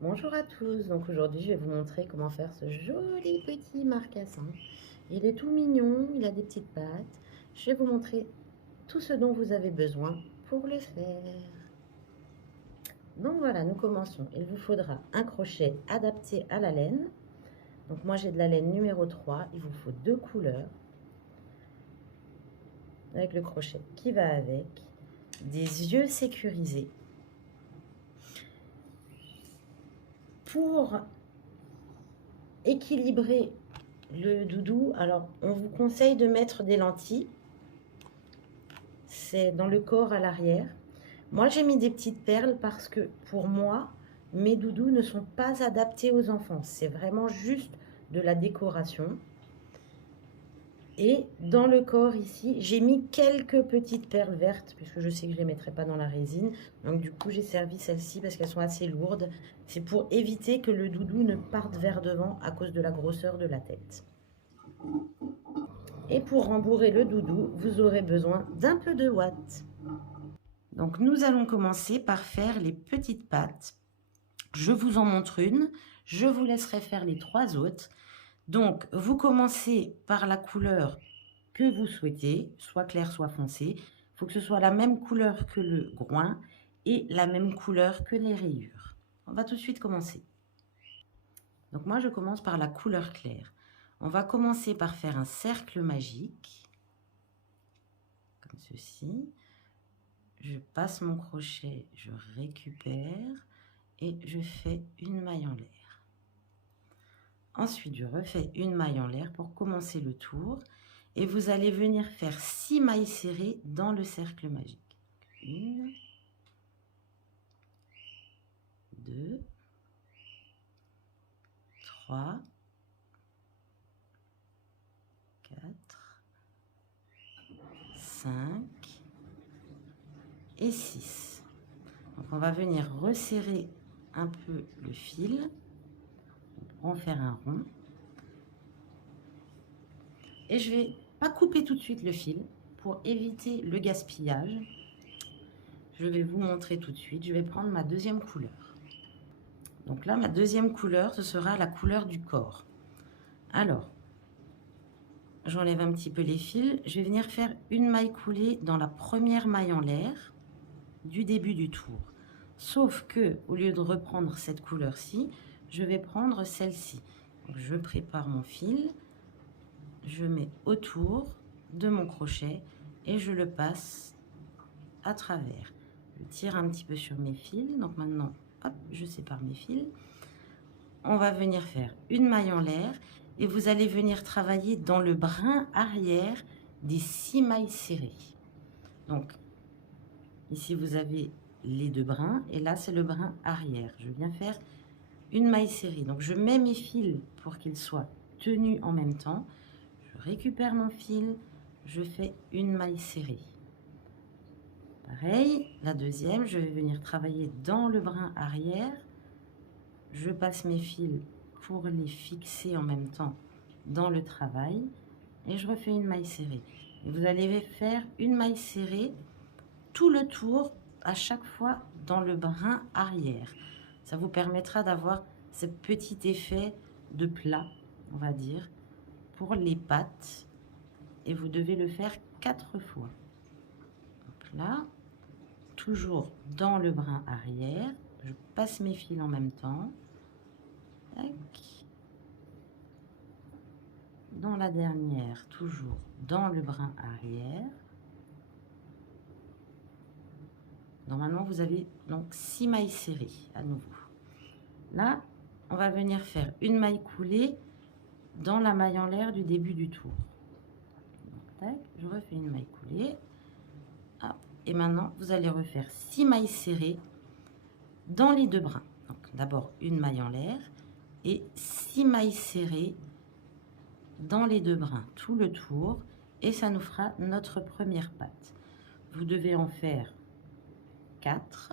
Bonjour à tous, donc aujourd'hui je vais vous montrer comment faire ce joli petit marcassin. Il est tout mignon, il a des petites pattes. Je vais vous montrer tout ce dont vous avez besoin pour le faire. Donc voilà, nous commençons. Il vous faudra un crochet adapté à la laine. Donc moi j'ai de la laine numéro 3, il vous faut 2 couleurs. Avec le crochet qui va avec. Des yeux sécurisés. Pour équilibrer le doudou, alors on vous conseille de mettre des lentilles. C'est dans le corps à l'arrière. Moi j'ai mis des petites perles parce que pour moi mes doudous ne sont pas adaptés aux enfants, c'est vraiment juste de la décoration. Et dans le corps ici j'ai mis quelques petites perles vertes puisque je sais que je ne les mettrai pas dans la résine, donc du coup j'ai servi celles-ci parce qu'elles sont assez lourdes. C'est pour éviter que le doudou ne parte vers devant à cause de la grosseur de la tête. Et pour rembourrer le doudou, vous aurez besoin d'un peu de ouate. Donc nous allons commencer par faire les petites pattes. Je vous en montre une, je vous laisserai faire les 3 autres. Donc vous commencez par la couleur que vous souhaitez, soit clair soit foncé. Il faut que ce soit la même couleur que le groin et la même couleur que les rayures. On va tout de suite commencer. Donc moi je commence par la couleur claire. On va commencer par faire un cercle magique, comme ceci. Je passe mon crochet, je récupère et je fais une maille en l'air. Ensuite, je refais une maille en l'air pour commencer le tour et vous allez venir faire 6 mailles serrées dans le cercle magique. 1, 2, 3, 4, 5 et 6. Donc on va venir resserrer un peu le fil pour en faire un rond. Et je vais pas couper tout de suite le fil pour éviter le gaspillage. Je vais vous montrer tout de suite. Je vais prendre ma deuxième couleur. Donc là, ma deuxième couleur, ce sera la couleur du corps. Alors, j'enlève un petit peu les fils. Je vais venir faire une maille coulée dans la première maille en l'air du début du tour. Sauf que, au lieu de reprendre cette couleur-ci, je vais prendre celle-ci. Je prépare mon fil, je mets autour de mon crochet et je le passe à travers. Je tire un petit peu sur mes fils. Donc maintenant, hop, je sépare mes fils. On va venir faire une maille en l'air et vous allez venir travailler dans le brin arrière des 6 mailles serrées. Donc, ici, vous avez les 2 brins et là, c'est le brin arrière. Je viens faire une maille serrée. Donc, je mets mes fils pour qu'ils soient tenus en même temps. Je récupère mon fil, je fais une maille serrée. Pareil, la deuxième, je vais venir travailler dans le brin arrière. Je passe mes fils pour les fixer en même temps dans le travail et je refais une maille serrée. Et vous allez faire une maille serrée tout le tour à chaque fois dans le brin arrière. Ça vous permettra d'avoir ce petit effet de plat, on va dire, pour les pattes. Et vous devez le faire 4 fois. Donc là, toujours dans le brin arrière, je passe mes fils en même temps. Tac. Dans la dernière, toujours dans le brin arrière. Normalement, vous avez donc 6 mailles serrées à nouveau. Là, on va venir faire une maille coulée dans la maille en l'air du début du tour. Donc, tac, je refais une maille coulée. Hop, et maintenant, vous allez refaire 6 mailles serrées dans les 2 brins. Donc, d'abord une maille en l'air et 6 mailles serrées dans les 2 brins, tout le tour. Et ça nous fera notre première patte. Vous devez en faire 4.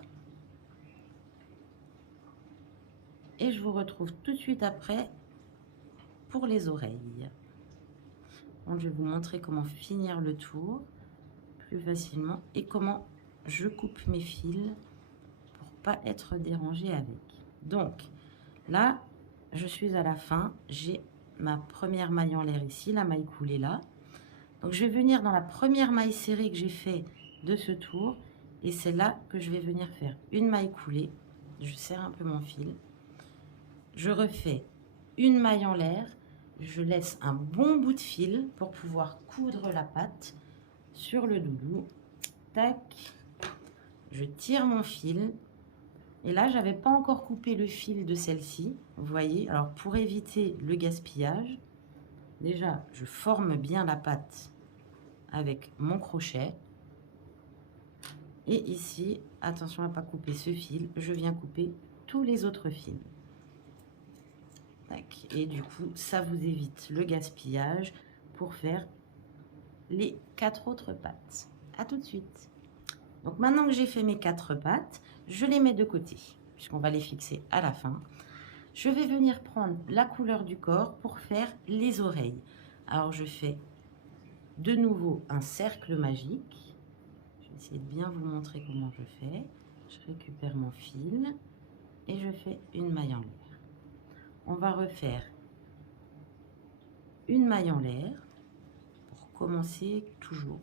Et je vous retrouve tout de suite après pour les oreilles. Donc, je vais vous montrer comment finir le tour plus facilement et comment je coupe mes fils pour pas être dérangée avec. Donc, Là, je suis à la fin. J'ai ma première maille en l'air ici, la maille coulée là. Donc, je vais venir dans la première maille serrée que j'ai fait de ce tour. Et c'est là que je vais venir faire une maille coulée. Je serre un peu mon fil. Je refais une maille en l'air. Je laisse un bon bout de fil pour pouvoir coudre la patte sur le doudou. Tac. Je tire mon fil. Et là, j'avais pas encore coupé le fil de celle-ci. Vous voyez, alors pour éviter le gaspillage, déjà, je forme bien la patte avec mon crochet. Et ici, attention à ne pas couper ce fil, je viens couper tous les autres fils. Tac. Et du coup, ça vous évite le gaspillage pour faire les 4 autres pattes. À tout de suite. Donc maintenant que j'ai fait mes 4 pattes, je les mets de côté, puisqu'on va les fixer à la fin. Je vais venir prendre la couleur du corps pour faire les oreilles. Alors je fais de nouveau un cercle magique. Je vais essayer de bien vous montrer comment je fais. Je récupère mon fil et je fais une maille en l'air. On va refaire une maille en l'air pour commencer toujours.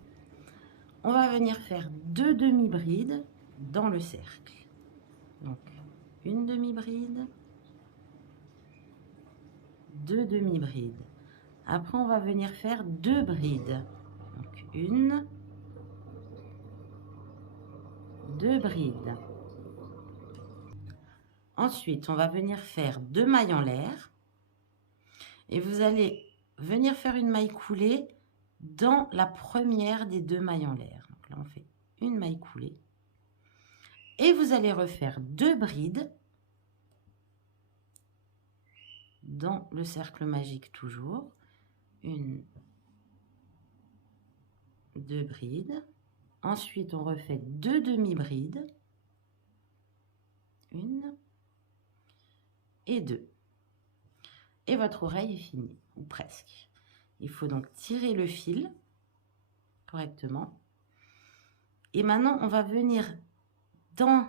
On va venir faire 2 demi-brides dans le cercle. Donc une demi-bride, 2 demi-brides. Après, on va venir faire 2 brides. Donc une, 2 brides. Ensuite, on va venir faire 2 mailles en l'air. Et vous allez venir faire une maille coulée dans la première des 2 mailles en l'air. Donc là, on fait une maille coulée. Et vous allez refaire 2 brides dans le cercle magique toujours. Une, 2 brides. Ensuite, on refait 2 demi-brides. Une et 2. Et votre oreille est finie, ou presque. Il faut donc tirer le fil correctement. Et maintenant, on va venir dans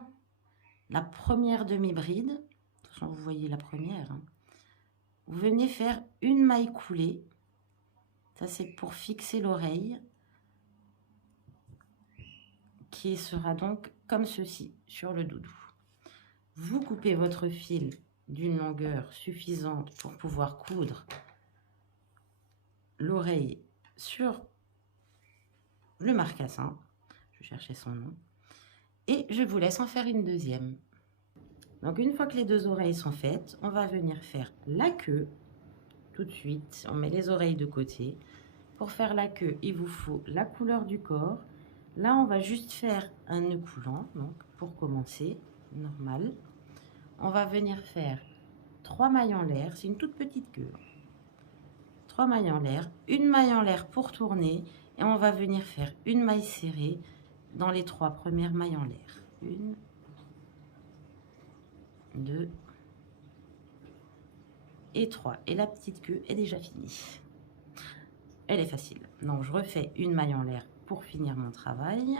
la première demi-bride. De toute façon, vous voyez la première. Hein. Vous venez faire une maille coulée. Ça, c'est pour fixer l'oreille. Qui sera donc comme ceci sur le doudou. Vous coupez votre fil d'une longueur suffisante pour pouvoir coudre l'oreille sur le marcassin. Je cherchais son nom. Et je vous laisse en faire une deuxième. Donc une fois que les 2 oreilles sont faites, on va venir faire la queue. Tout de suite, on met les oreilles de côté. Pour faire la queue, il vous faut la couleur du corps. Là, on va juste faire un nœud coulant. Donc pour commencer, normal. On va venir faire 3 mailles en l'air. C'est une toute petite queue. 3 mailles en l'air. Une maille en l'air pour tourner. Et on va venir faire une maille serrée dans les 3 premières mailles en l'air. 1, 2 et 3. Et la petite queue est déjà finie. Elle est facile. Donc, je refais une maille en l'air pour finir mon travail.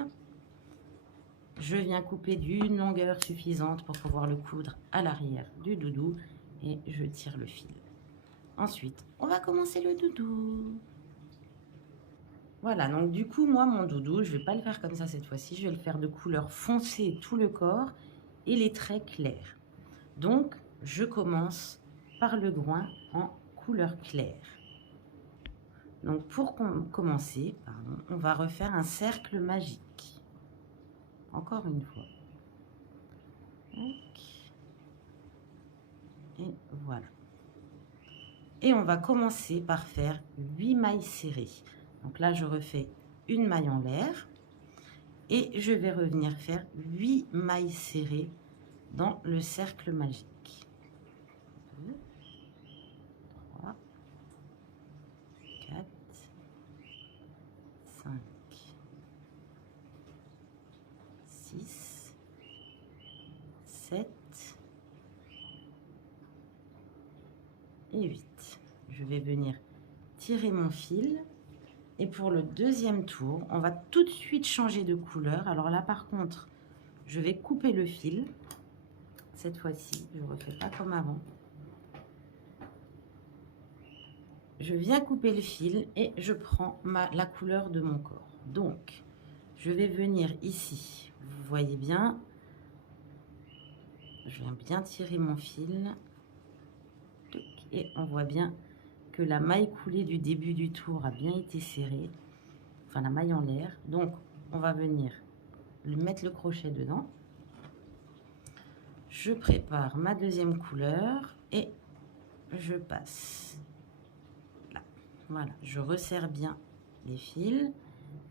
Je viens couper d'une longueur suffisante pour pouvoir le coudre à l'arrière du doudou. Et je tire le fil. Ensuite, on va commencer le doudou. Voilà, donc du coup, moi, mon doudou, je ne vais pas le faire comme ça cette fois-ci. Je vais le faire de couleur foncée tout le corps et les traits clairs. Donc, je commence par le groin en couleur claire. Donc, pour commencer, on va refaire un cercle magique. Encore une fois. Et voilà. Et on va commencer par faire 8 mailles serrées. Donc là, je refais une maille en l'air. Et je vais revenir faire 8 mailles serrées dans le cercle magique. 2, 3, 4, 5, 6, 7 et 8. Je vais venir tirer mon fil. Et pour le deuxième tour, on va tout de suite changer de couleur. Alors là, par contre, je vais couper le fil. Cette fois-ci, je ne refais pas comme avant. je viens couper le fil et je prends la couleur de mon corps. Donc, je vais venir ici. Vous voyez bien, je viens bien tirer mon fil. Et on voit bien que la maille coulée du début du tour a bien été serrée. Enfin, la maille en l'air. Donc, on va venir mettre le crochet dedans. Je prépare ma deuxième couleur et je passe là. Voilà, je resserre bien les fils.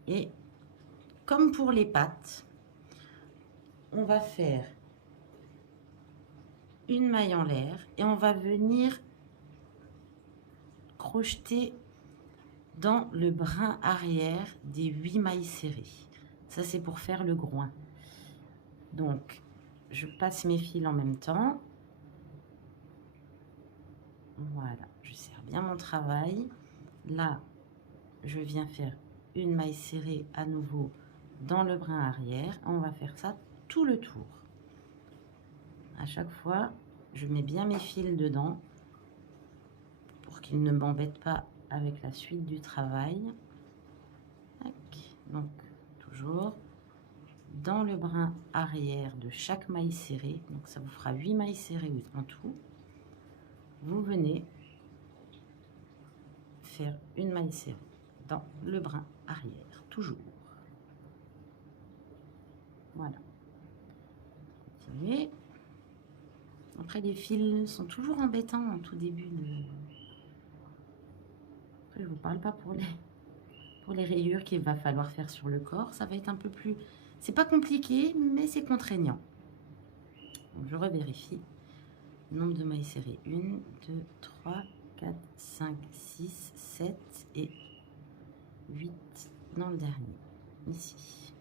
Et comme pour les pattes, on va faire une maille en l'air et on va venir crocheter dans le brin arrière des 8 mailles serrées. Ça, c'est pour faire le groin. Donc, je passe mes fils en même temps. Voilà, je serre bien mon travail. Là, je viens faire une maille serrée à nouveau dans le brin arrière. On va faire ça tout le tour. À chaque fois, je mets bien mes fils dedans pour qu'ils ne m'embêtent pas avec la suite du travail. Donc, toujours dans le brin arrière de chaque maille serrée. Donc, ça vous fera 8 mailles serrées en tout. Vous venez faire une maille serrée dans le brin arrière, toujours. Voilà. Continuez. Après, les fils sont toujours embêtants en tout début de... Après, je ne vous parle pas pour les rayures qu'il va falloir faire sur le corps. Ça va être un peu plus... C'est pas compliqué, mais c'est contraignant. Donc, je revérifie. Nombre de mailles serrées. 1, 2, 3, 4, 5, 6, 7 et 8 dans le dernier. Ici.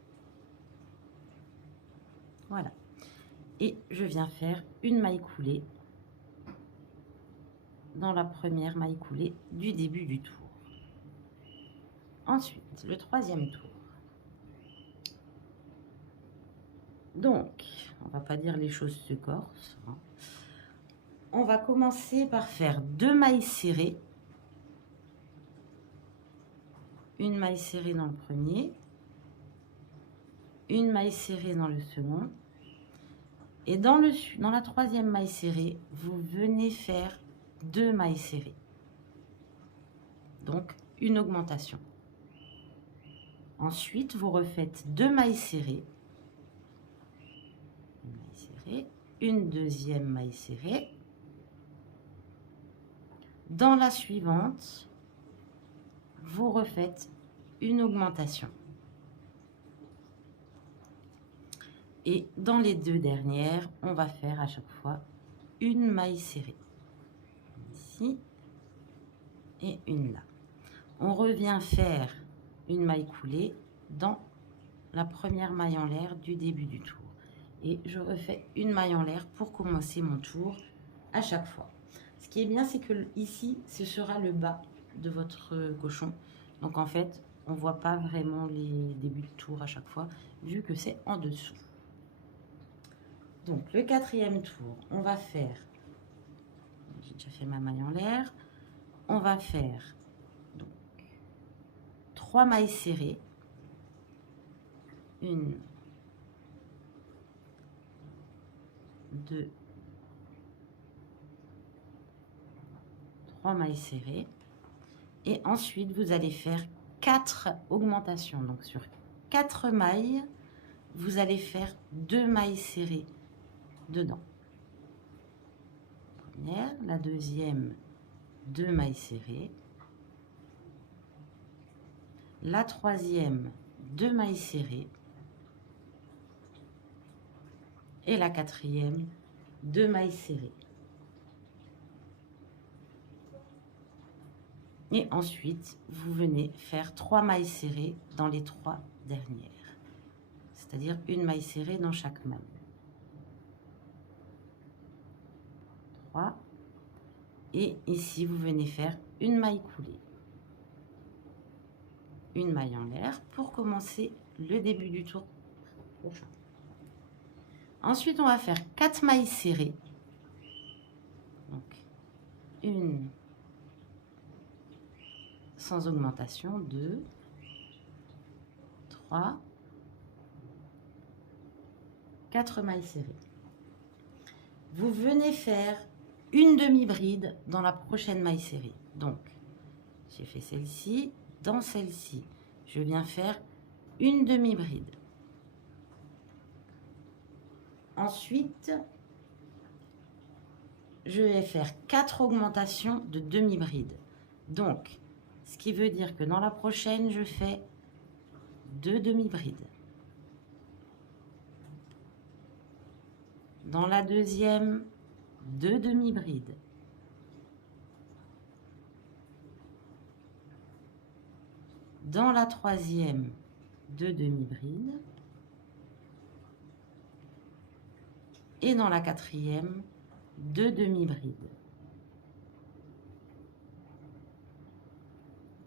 Voilà. Et je viens faire une maille coulée dans la première maille coulée du début du tour. Ensuite, le troisième tour. Donc, on va pas dire les choses se corsent. Hein. On va commencer par faire 2 mailles serrées. Une maille serrée dans le premier. Une maille serrée dans le second. Et dans la troisième maille serrée, vous venez faire 2 mailles serrées. Donc, une augmentation. Ensuite, vous refaites 2 mailles serrées. Une maille serrée, une deuxième maille serrée. Dans la suivante, vous refaites une augmentation. Et dans les deux dernières, on va faire à chaque fois une maille serrée. Ici et une là. On revient faire une maille coulée dans la première maille en l'air du début du tour. Et je refais une maille en l'air pour commencer mon tour à chaque fois. Ce qui est bien, c'est que ici, ce sera le bas de votre cochon. Donc en fait, on ne voit pas vraiment les débuts de tour à chaque fois, vu que c'est en dessous. Donc le quatrième tour, on va faire, j'ai déjà fait ma maille en l'air, on va faire donc 3 mailles serrées, 1, 2, 3 mailles serrées, et ensuite vous allez faire 4 augmentations. Donc sur 4 mailles, vous allez faire 2 mailles serrées dedans. Première, la deuxième, 2 mailles serrées. La troisième, 2 mailles serrées. Et la quatrième, 2 mailles serrées. Et ensuite, vous venez faire 3 mailles serrées dans les 3 dernières. C'est-à-dire une maille serrée dans chaque maille. 3. Et ici, vous venez faire une maille coulée. Une maille en l'air pour commencer le début du tour prochain. Ensuite, on va faire 4 mailles serrées. Donc, 1, sans augmentation, 2, 3, 4 mailles serrées. Vous venez faire une demi-bride dans la prochaine maille serrée. Donc, j'ai fait celle-ci, dans celle-ci, je viens faire une demi-bride. Ensuite, je vais faire 4 augmentations de demi-bride. Donc, ce qui veut dire que dans la prochaine, je fais 2 demi-brides. Dans la deuxième, 2 demi-brides. Dans la troisième, 2 demi-brides. Et dans la quatrième, 2 demi-brides.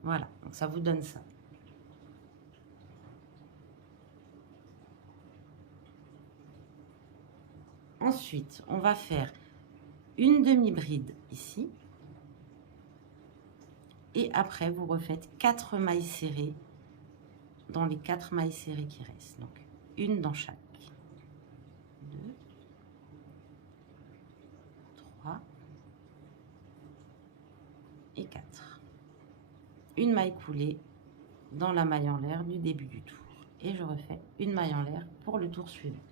Voilà, donc ça vous donne ça. Ensuite, on va faire une demi-bride ici. Et après, vous refaites 4 mailles serrées dans les 4 mailles serrées qui restent. Donc, une dans chaque. 2, 3 et 4. Une maille coulée dans la maille en l'air du début du tour. Et je refais une maille en l'air pour le tour suivant.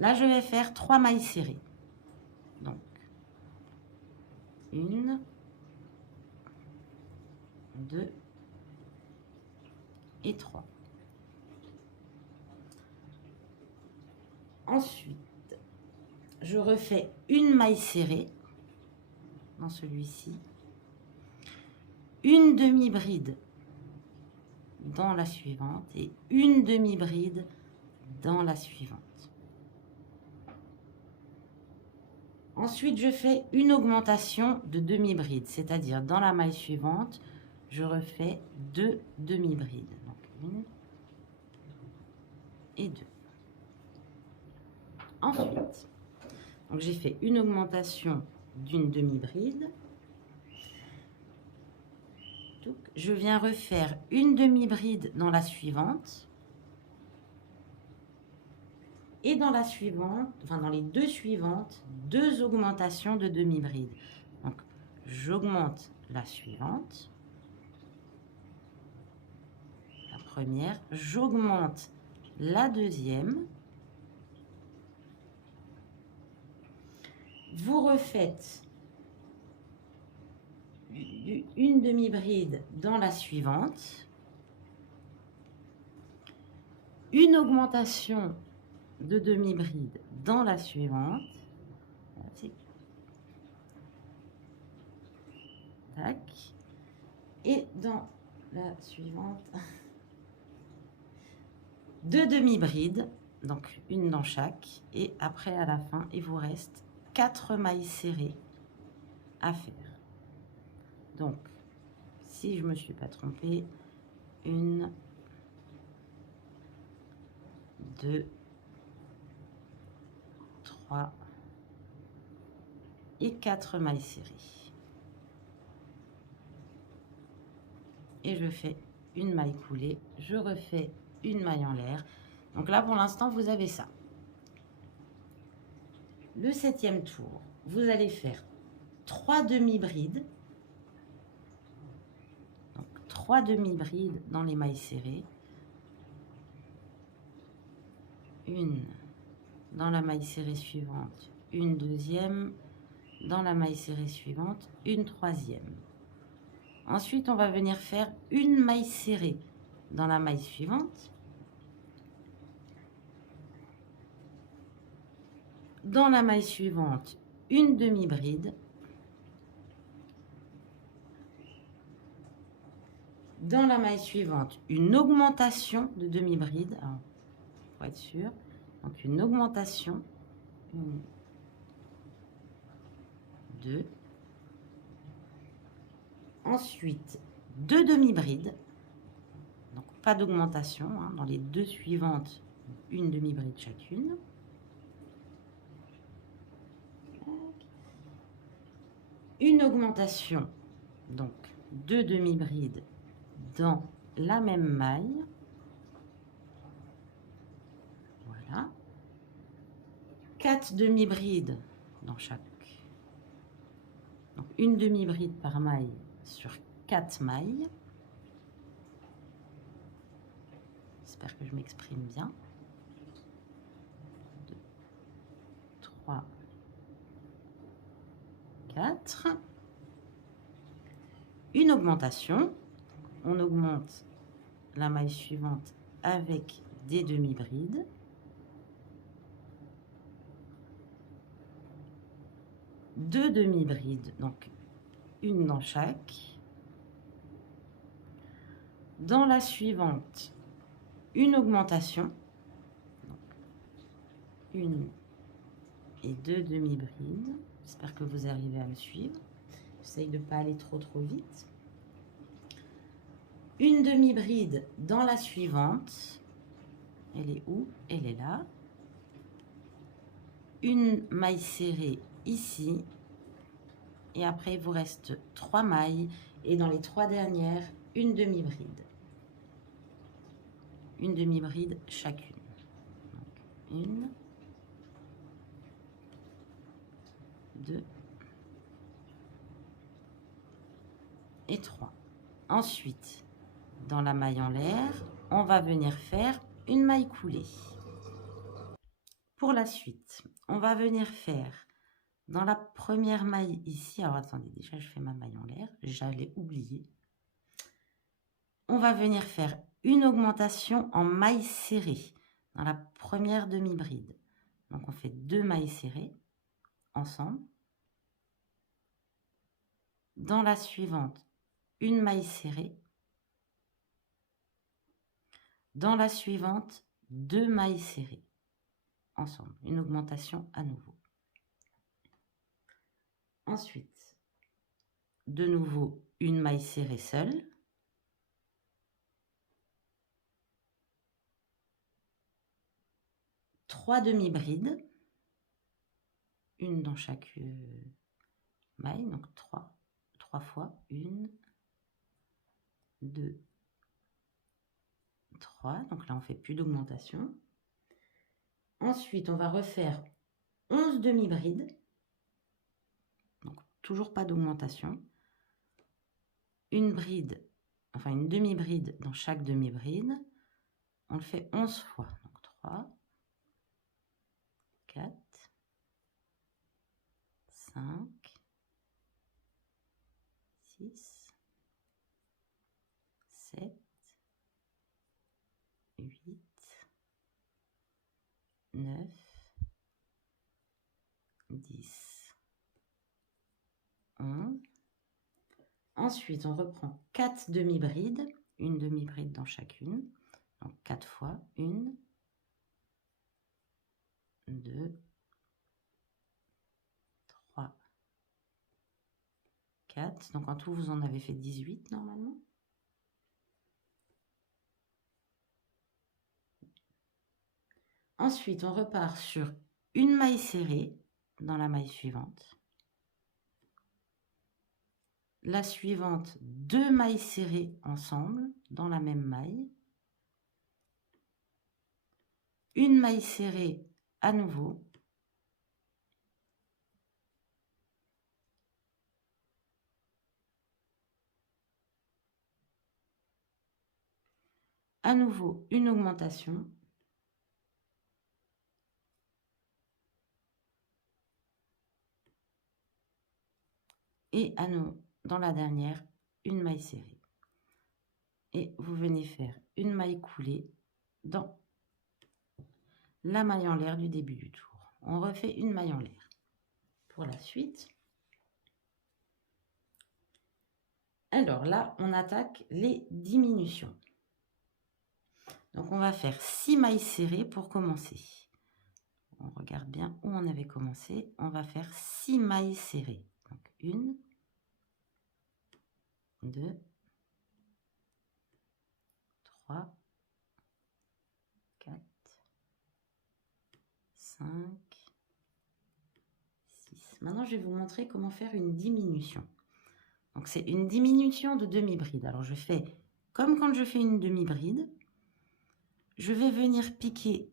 Là, je vais faire 3 mailles serrées. Donc, 1, 2 et 3. Ensuite, je refais une maille serrée dans celui-ci, une demi-bride dans la suivante et une demi-bride dans la suivante. Ensuite, je fais une augmentation de demi-bride, c'est-à-dire dans la maille suivante, je refais 2 demi-brides. Donc 1 et 2. Ensuite, j'ai fait une augmentation d'une demi-bride. Je viens refaire une demi-bride dans la suivante. Et dans la suivante, enfin dans les deux suivantes, 2 augmentations de demi-bride. Donc, j'augmente la suivante. La première, j'augmente la deuxième. Vous refaites une demi-bride dans la suivante. Une augmentation de demi-bride dans la suivante. Tac. Et dans la suivante, 2 demi-brides, donc une dans chaque. Et après, à la fin, il vous reste 4 mailles serrées à faire. Donc, si je ne me suis pas trompée, 1, 2, 3 et 4 mailles serrées. Et je fais une maille coulée, je refais une maille en l'air. Donc là, pour l'instant, vous avez ça. Le 7e tour, vous allez faire 3 demi-brides. Donc 3 demi-brides dans les mailles serrées. Une dans la maille serrée suivante, une deuxième, dans la maille serrée suivante, une troisième. Ensuite, on va venir faire une maille serrée dans la maille suivante. Dans la maille suivante, une demi-bride. Dans la maille suivante, une augmentation de demi-bride. Pour être sûr. Donc, une augmentation. 1, 2. Ensuite, 2 demi-brides. Donc, pas d'augmentation. Dans les 2 suivantes, une demi-bride chacune. Une augmentation, donc 2 demi-brides dans la même maille. Voilà. 4 demi-brides dans chaque. Donc une demi-bride par maille sur 4 mailles. J'espère que je m'exprime bien. 2, 3, 4. Une augmentation. On augmente la maille suivante avec des demi-brides. Deux demi-brides, donc une dans chaque. Dans la suivante, une augmentation. Donc, une et deux demi-brides. J'espère que vous arrivez à me suivre. J'essaye de ne pas aller trop vite. Une demi-bride dans la suivante. Elle est où? Elle est là. Une maille serrée ici. Et après, il vous reste 3 mailles. Et dans les 3 dernières, une demi-bride. Une demi-bride chacune. Donc, 1, 2 et 3. Ensuite, dans la maille en l'air, on va venir faire une maille coulée. Pour la suite, on va venir faire dans la première maille ici. Alors attendez, déjà je fais ma maille en l'air, j'allais oublier. On va venir faire une augmentation en maille serrée dans la première demi-bride. Donc on fait 2 mailles serrées ensemble. Dans la suivante, une maille serrée. Dans la suivante, 2 mailles serrées ensemble, une augmentation à nouveau. Ensuite, de nouveau, une maille serrée seule. Trois demi-brides, une dans chaque maille, donc 3 fois, 1, 2, 3, donc là on fait plus d'augmentation. Ensuite, on va refaire 11 demi-brides, donc toujours pas d'augmentation. Une bride, enfin une demi-bride dans chaque demi-bride, on le fait 11 fois, donc 3, 4, 5, 6, 7, 8, 9, 10, 11. Ensuite, on reprend 4 demi-brides, une demi-bride dans chacune. Donc 4 fois, 1, 2, 3, 4. Donc en tout, vous en avez fait 18 normalement. Ensuite, on repart sur une maille serrée dans la maille suivante. La suivante, 2 mailles serrées ensemble dans la même maille. Une maille serrée à nouveau. À nouveau, une augmentation. Et à nouveau, dans la dernière, une maille serrée. Et vous venez faire une maille coulée dans la maille en l'air du début du tour. On refait une maille en l'air. Pour la suite, alors là, on attaque les diminutions. Donc on va faire 6 mailles serrées pour commencer. On regarde bien où on avait commencé. On va faire 6 mailles serrées. Donc 1, 2, 3, 4, 5, 6. Maintenant, je vais vous montrer comment faire une diminution. Donc, c'est une diminution de demi-bride. Alors, je fais comme quand je fais une demi-bride. Je vais venir piquer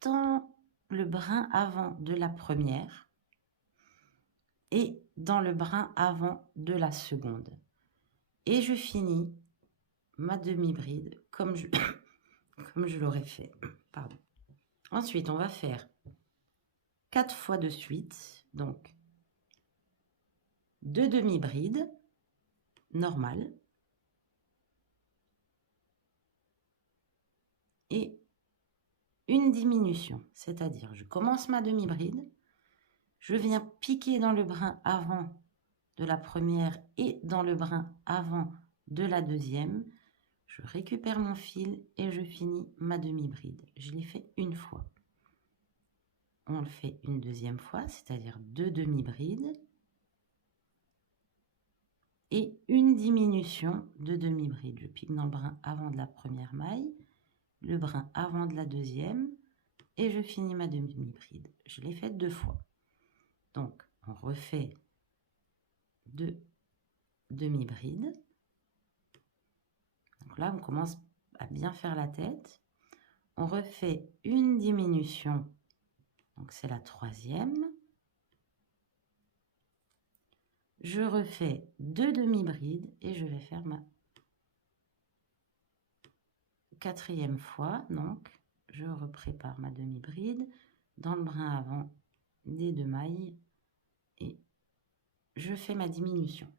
dans le brin avant de la première et dans le brin avant de la seconde. Et je finis ma demi-bride comme je, comme je l'aurais fait. Pardon. Ensuite, on va faire 4 fois de suite. Donc, 2 demi-brides normales et une diminution. C'est-à-dire, je commence ma demi-bride, je viens piquer dans le brin avant de la première et dans le brin avant de la deuxième. Je récupère mon fil et je finis ma demi-bride. Je l'ai fait une fois. On le fait une deuxième fois, c'est-à-dire 2 demi-brides et une diminution de demi-bride. Je pique dans le brin avant de la première maille, le brin avant de la deuxième et je finis ma demi-bride. Je l'ai fait 2 fois. Donc, on refait 2 demi-brides. Donc là, on commence à bien faire la tête. On refait une diminution. Donc, c'est la troisième. Je refais 2 demi-brides et je vais faire ma quatrième fois. Donc, je reprépare ma demi-bride dans le brin avant des 2 mailles et je fais ma diminution.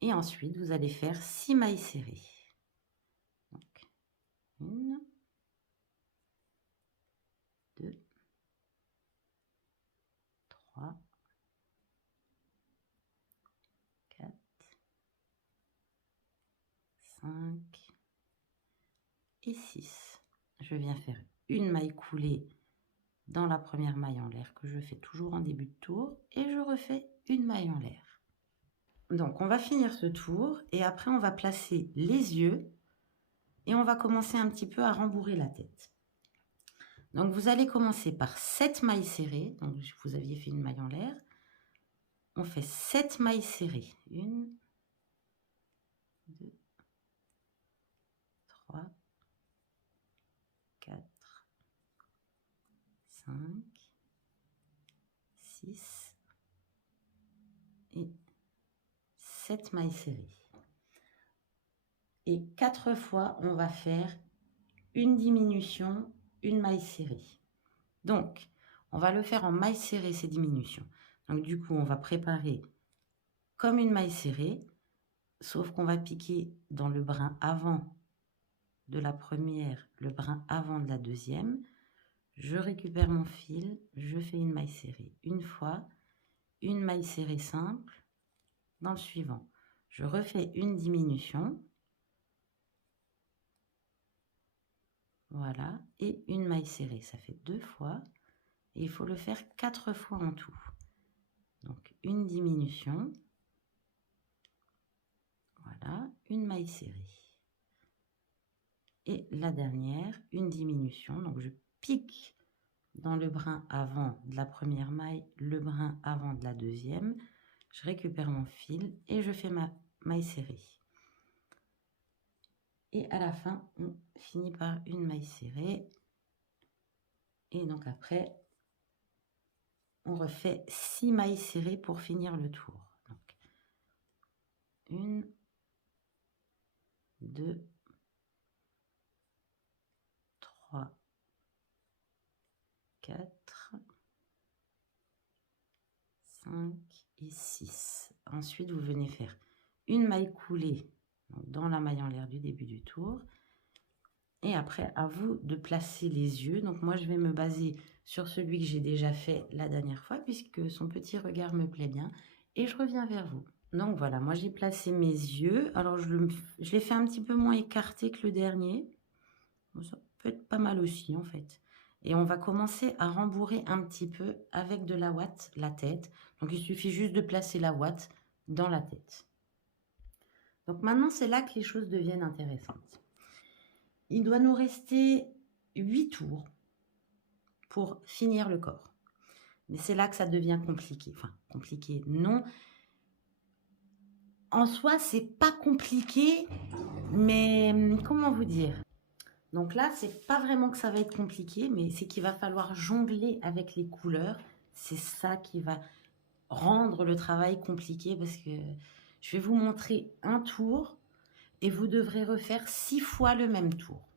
Et ensuite, vous allez faire 6 mailles serrées. Donc, 1, 2, 3, 4, 5 et 6. Je viens faire une maille coulée dans la première maille en l'air que je fais toujours en début de tour et je refais une maille en l'air. Donc, on va finir ce tour et après, on va placer les yeux et on va commencer un petit peu à rembourrer la tête. Donc, vous allez commencer par 7 mailles serrées. Donc, vous aviez fait une maille en l'air. On fait 7 mailles serrées. 1, 2, 3, 4, 5, 6 et 7 mailles serrées. Et 4 fois, on va faire une diminution, une maille serrée. Donc, on va le faire en maille serrée, ces diminutions. Donc, du coup, on va préparer comme une maille serrée, sauf qu'on va piquer dans le brin avant de la première, le brin avant de la deuxième. Je récupère mon fil, je fais une maille serrée une fois, une maille serrée simple dans le suivant. Je refais une diminution. Voilà, et une maille serrée, ça fait 2 fois. Et il faut le faire 4 fois en tout. Donc, une diminution. Voilà, une maille serrée. Et la dernière, une diminution. Donc, je pique dans le brin avant de la première maille, le brin avant de la deuxième. Je récupère mon fil et je fais ma maille serrée. Et à la fin, on finit par une maille serrée. Et donc après, on refait 6 mailles serrées pour finir le tour. Donc, 1, 2, 3, 4, 5 et 6. Ensuite, vous venez faire une maille coulée dans la maille en l'air du début du tour. Et après, à vous de placer les yeux. Donc moi, je vais me baser sur celui que j'ai déjà fait la dernière fois, puisque son petit regard me plaît bien. Et je reviens vers vous. Donc voilà, moi j'ai placé mes yeux. Alors je l'ai fait un petit peu moins écarté que le dernier. Bon, ça peut être pas mal aussi en fait. Et on va commencer à rembourrer un petit peu avec de la ouate la tête. Donc il suffit juste de placer la ouate dans la tête. Donc maintenant, c'est là que les choses deviennent intéressantes. Il doit nous rester 8 tours pour finir le corps. Mais c'est là que ça devient compliqué. Enfin, compliqué, non. En soi, c'est pas compliqué, mais comment vous dire? Donc là, c'est pas vraiment que ça va être compliqué, mais c'est qu'il va falloir jongler avec les couleurs. C'est ça qui va rendre le travail compliqué parce que je vais vous montrer un tour et vous devrez refaire 6 fois le même tour.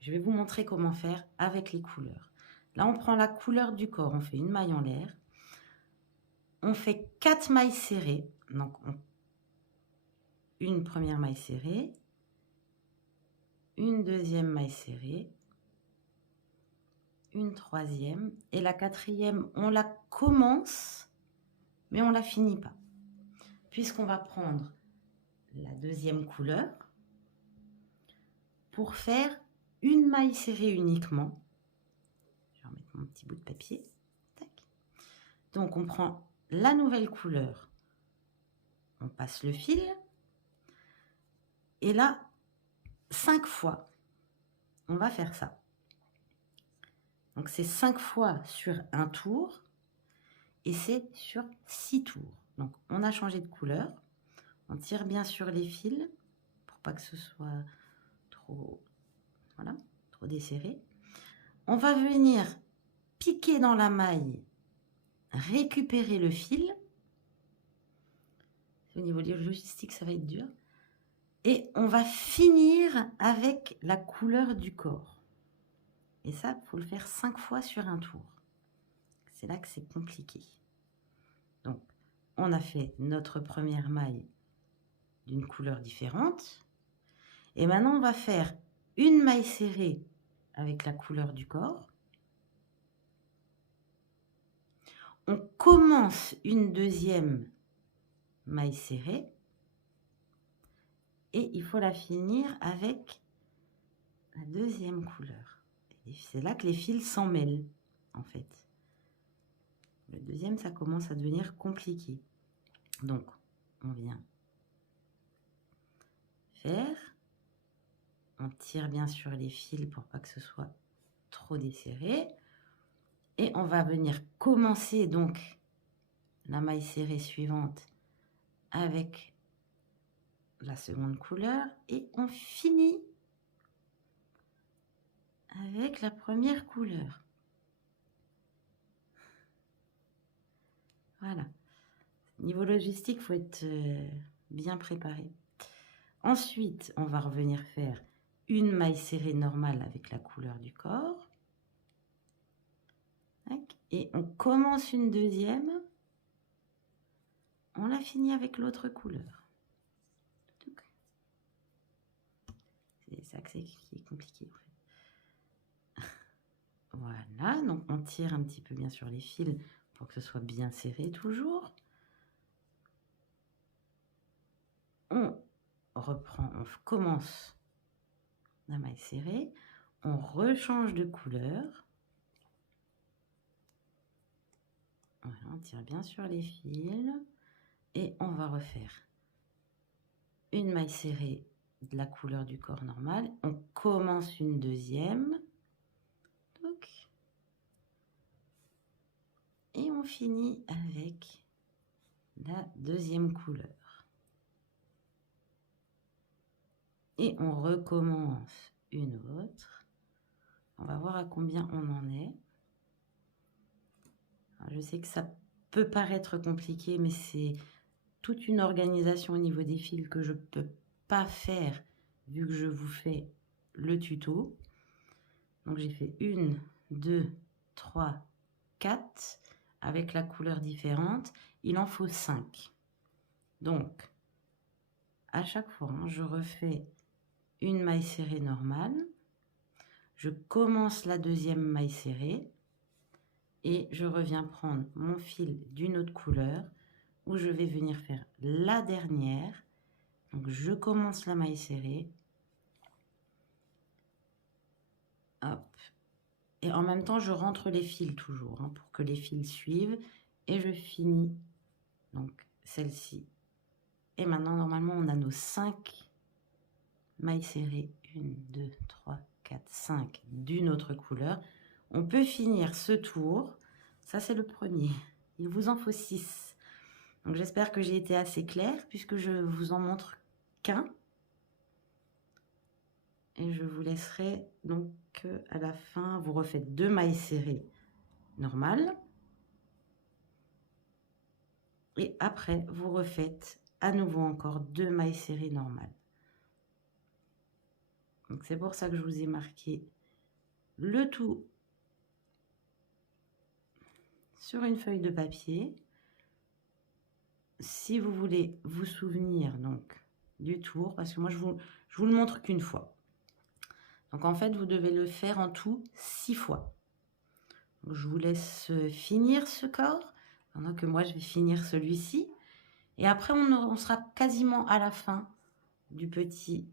Je vais vous montrer comment faire avec les couleurs. Là, on prend la couleur du corps, on fait une maille en l'air. On fait 4 mailles serrées. Donc, une première maille serrée, une deuxième maille serrée, une troisième. Et la quatrième, on la commence, mais on ne la finit pas. Puisqu'on va prendre la deuxième couleur pour faire une maille serrée uniquement. Je vais remettre mon petit bout de papier. Tac. Donc, on prend la nouvelle couleur, on passe le fil. Et là, 5 fois, on va faire ça. Donc, c'est 5 fois sur un tour et c'est sur 6 tours. Donc, on a changé de couleur. On tire bien sur les fils pour pas que ce soit trop, voilà, trop desserré. On va venir piquer dans la maille, récupérer le fil. Au niveau de logistique, ça va être dur. Et on va finir avec la couleur du corps. Et ça, il faut le faire 5 fois sur un tour. C'est là que c'est compliqué. Donc, on a fait notre première maille d'une couleur différente. Et maintenant, on va faire une maille serrée avec la couleur du corps. On commence une deuxième maille serrée. Et il faut la finir avec la deuxième couleur. Et c'est là que les fils s'en mêlent, en fait. Le deuxième, ça commence à devenir compliqué. Donc, on vient faire. On tire bien sur les fils pour pas que ce soit trop desserré. Et on va venir commencer donc la maille serrée suivante avec la seconde couleur. Et on finit avec la première couleur. Voilà. Niveau logistique, il faut être bien préparé. Ensuite, on va revenir faire une maille serrée normale avec la couleur du corps. Et on commence une deuxième. On la finit avec l'autre couleur. C'est ça qui est compliqué. En fait. Voilà, donc on tire un petit peu bien sur les fils pour que ce soit bien serré toujours. On reprend, on commence la maille serrée, on rechange de couleur. Voilà, on tire bien sur les fils et on va refaire une maille serrée de la couleur du corps normal. On commence une deuxième. Et on finit avec la deuxième couleur. Et on recommence une autre. On va voir à combien on en est. Alors, je sais que ça peut paraître compliqué, mais c'est toute une organisation au niveau des fils que je ne peux pas faire vu que je vous fais le tuto. Donc j'ai fait 1, 2, 3, 4 avec la couleur différente. Il en faut 5. Donc, à chaque fois, je refais une maille serrée normale. Je commence la deuxième maille serrée et je reviens prendre mon fil d'une autre couleur où je vais venir faire la dernière. Donc, je commence la maille serrée. Hop. Et en même temps, je rentre les fils toujours pour que les fils suivent. Et je finis donc celle-ci. Et maintenant, normalement, on a nos 5 mailles serrées. 1, 2, 3, 4, 5 d'une autre couleur. On peut finir ce tour. Ça, c'est le premier. Il vous en faut 6. Donc, j'espère que j'ai été assez claire puisque je vous en montre qu'un. Et je vous laisserai donc à la fin, vous refaites 2 mailles serrées normales. Et après, vous refaites à nouveau encore 2 mailles serrées normales. Donc, c'est pour ça que je vous ai marqué le tout sur une feuille de papier. Si vous voulez vous souvenir donc du tour, parce que moi je vous le montre qu'une fois. Donc en fait, vous devez le faire en tout 6 fois. Donc, je vous laisse finir ce corps, pendant que moi je vais finir celui-ci. Et après, on sera quasiment à la fin du petit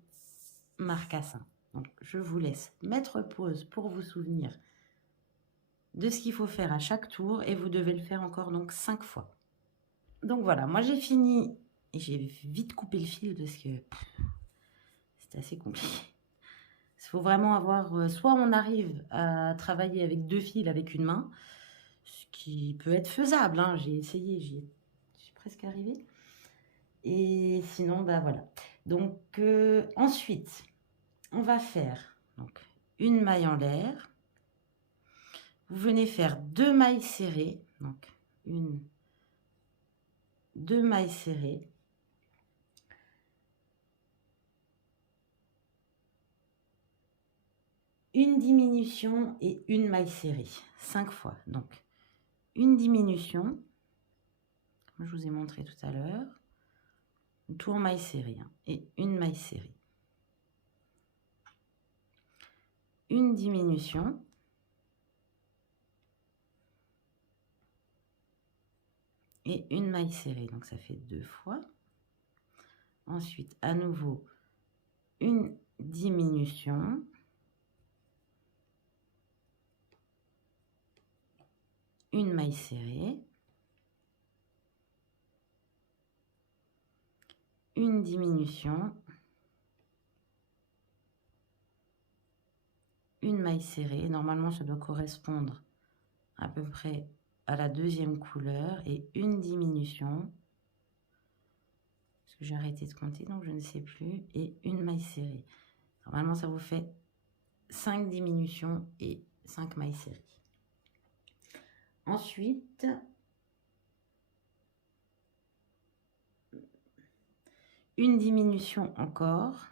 marcassin. Donc je vous laisse mettre pause pour vous souvenir de ce qu'il faut faire à chaque tour. Et vous devez le faire encore donc 5 fois. Donc voilà, moi j'ai fini et j'ai vite coupé le fil parce que c'était assez compliqué. Il faut vraiment avoir, soit on arrive à travailler avec 2 fils avec une main, ce qui peut être faisable, hein, j'ai essayé, j'y suis presque arrivée. Et sinon, bah voilà. Donc ensuite, on va faire donc, une maille en l'air. Vous venez faire 2 mailles serrées, donc 2 mailles serrées. Une diminution et une maille serrée, 5 fois. Donc, une diminution, comme je vous ai montré tout à l'heure, tout en maille serrée, hein, et une maille serrée. Une diminution, et une maille serrée, donc ça fait 2 fois. Ensuite, à nouveau, une diminution, une maille serrée, une diminution, une maille serrée. Normalement, ça doit correspondre à peu près à la deuxième couleur, et une diminution, parce que j'ai arrêté de compter, donc je ne sais plus, et une maille serrée. Normalement, ça vous fait 5 diminutions et 5 mailles serrées. Ensuite, une diminution encore.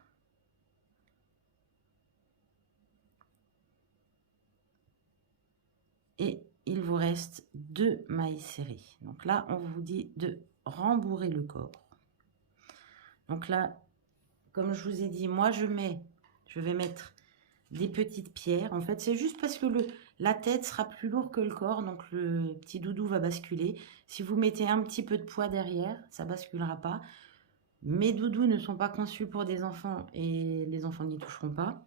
Et il vous reste 2 mailles serrées. Donc là, on vous dit de rembourrer le corps. Donc là, comme je vous ai dit, moi je vais mettre des petites pierres. En fait, c'est juste parce que la tête sera plus lourde que le corps, donc le petit doudou va basculer. Si vous mettez un petit peu de poids derrière, ça basculera pas. Mes doudous ne sont pas conçus pour des enfants et les enfants n'y toucheront pas.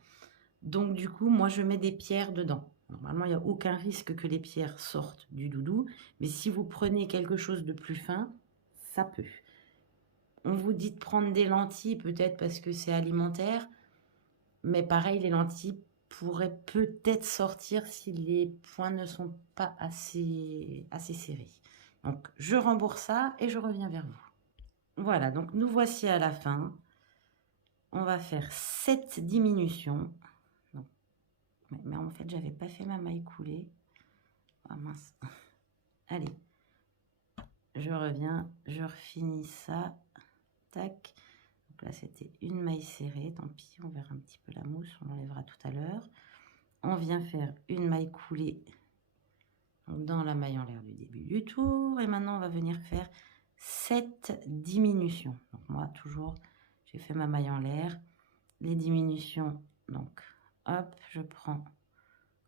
Donc du coup, moi je mets des pierres dedans. Normalement, il n'y a aucun risque que les pierres sortent du doudou. Mais si vous prenez quelque chose de plus fin, ça peut. On vous dit de prendre des lentilles, peut-être parce que c'est alimentaire. Mais pareil, les lentilles pourraient peut-être sortir si les points ne sont pas assez serrés. Donc, je rembourse ça et je reviens vers vous. Voilà, donc nous voici à la fin. On va faire 7 diminutions. Mais en fait, j'avais pas fait ma maille coulée. Ah mince. Allez. Je reviens, je refinis ça. Tac. Donc là, c'était une maille serrée. Tant pis, on verra un petit peu la mousse. On l'enlèvera tout à l'heure. On vient faire une maille coulée dans la maille en l'air du début du tour. Et maintenant, on va venir faire 7 diminutions. Donc moi, toujours, j'ai fait ma maille en l'air. Les diminutions, donc, hop, je prends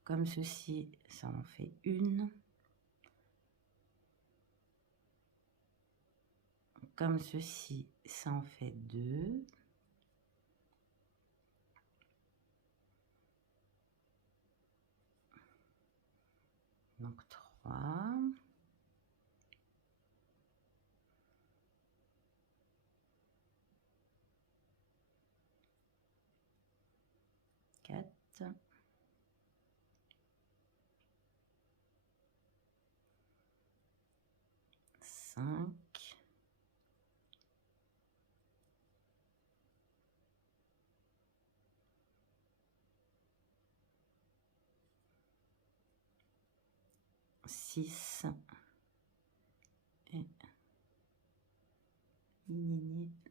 comme ceci. Ça en fait une. Comme ceci, ça en fait 2. Donc 3. 4. 5. 6 et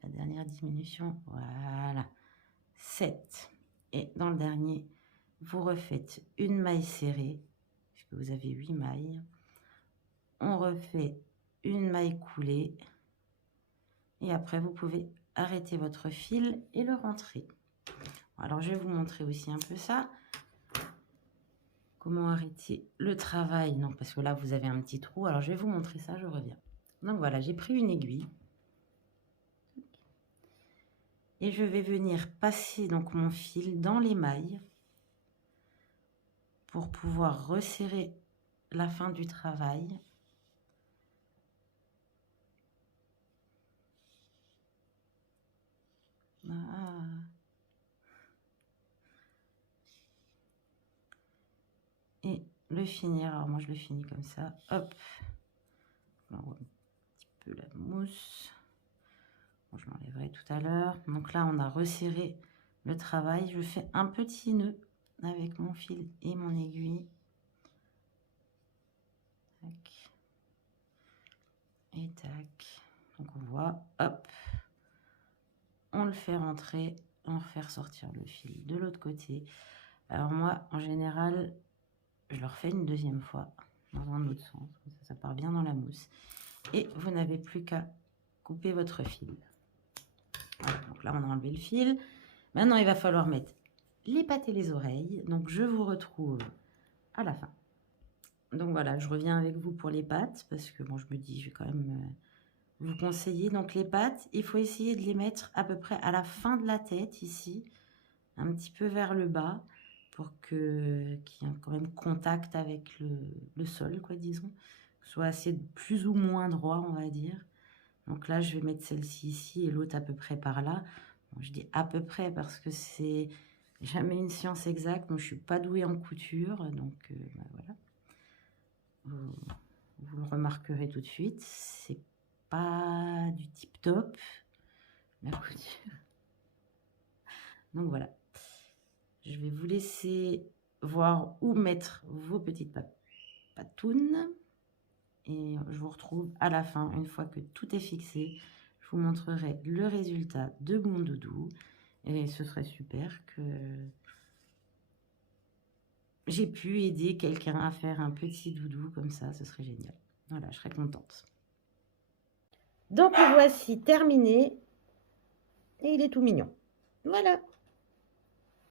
la dernière diminution, voilà, 7. Et dans le dernier, vous refaites une maille serrée, puisque vous avez 8 mailles. On refait une maille coulée. Et après, vous pouvez arrêter votre fil et le rentrer. Alors, je vais vous montrer aussi un peu ça. Comment arrêter le travail. Non, parce que là, vous avez un petit trou. Alors, je vais vous montrer ça, je reviens. Donc, voilà, j'ai pris une aiguille. Et je vais venir passer donc mon fil dans les mailles pour pouvoir resserrer la fin du travail. Ah. Et le finir, alors moi je le finis comme ça, hop, on envoie un petit peu la mousse, bon, je l'enlèverai tout à l'heure. Donc là on a resserré le travail, je fais un petit nœud avec mon fil et mon aiguille, tac, et tac, donc on voit, hop, on le fait rentrer, on fait ressortir le fil de l'autre côté. Alors moi en général je le refais une deuxième fois dans un autre sens, ça part bien dans la mousse. Et vous n'avez plus qu'à couper votre fil. Voilà, donc là on a enlevé le fil. Maintenant il va falloir mettre les pattes et les oreilles. Donc je vous retrouve à la fin. Donc voilà, je reviens avec vous pour les pattes parce que bon, je me dis je vais quand même vous conseiller. Donc les pattes, il faut essayer de les mettre à peu près à la fin de la tête ici, un petit peu vers le bas pour qu'il y ait quand même contact avec le sol, quoi, disons. Soit assez plus ou moins droit, on va dire. Donc là, je vais mettre celle-ci ici et l'autre à peu près par là. Bon, je dis à peu près parce que c'est jamais une science exacte. Moi, je suis pas douée en couture, donc bah, voilà. Vous le remarquerez tout de suite. C'est pas du tip top la couture. Donc voilà. Je vais vous laisser voir où mettre vos petites patounes. Et je vous retrouve à la fin, une fois que tout est fixé. Je vous montrerai le résultat de mon doudou. Et ce serait super que j'ai pu aider quelqu'un à faire un petit doudou comme ça. Ce serait génial. Voilà, je serais contente. Donc, le voici terminé. Et il est tout mignon. Voilà.